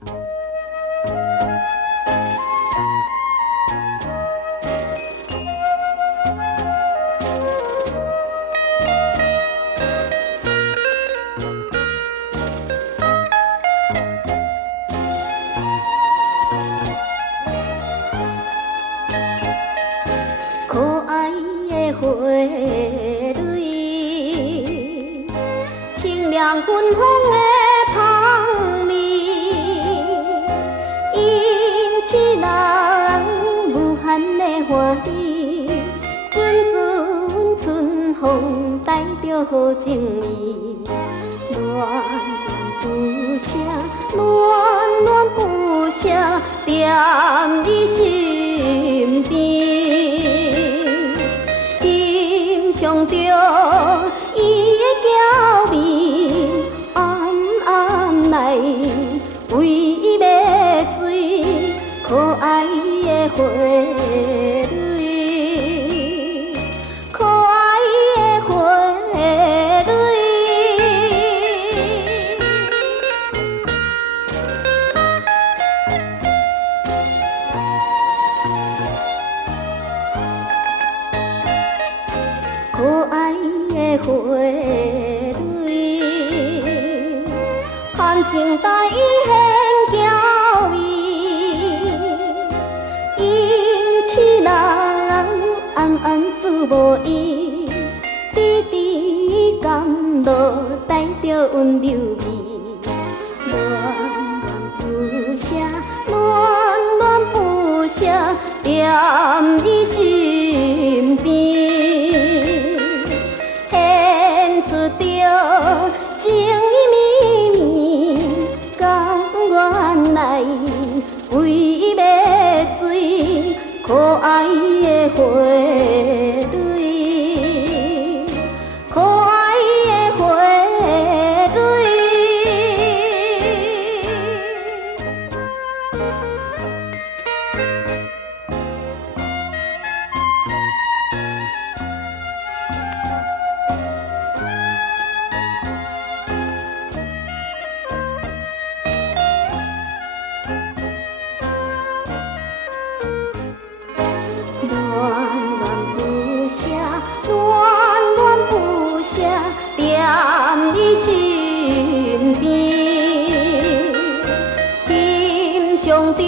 可爱的花蕊，清凉芬芳的香味，引起人无限的欢喜。阵阵春风带着好情意，恋恋不舍，恋恋不舍，踮你身边。想着伊的娇面，暗暗来为要追可爱的花蕊，可爱的花蕊。可爱的花蕊，含情带意显娇美，引起人暗暗思无依，滴滴甘露带着温柔味，恋恋不舍，恋恋不舍，踮你身边。出着情意绵绵，甘愿来为要追可爱的花蕊，可爱的花蕊。恋恋不舍，踮你身边，欣赏着。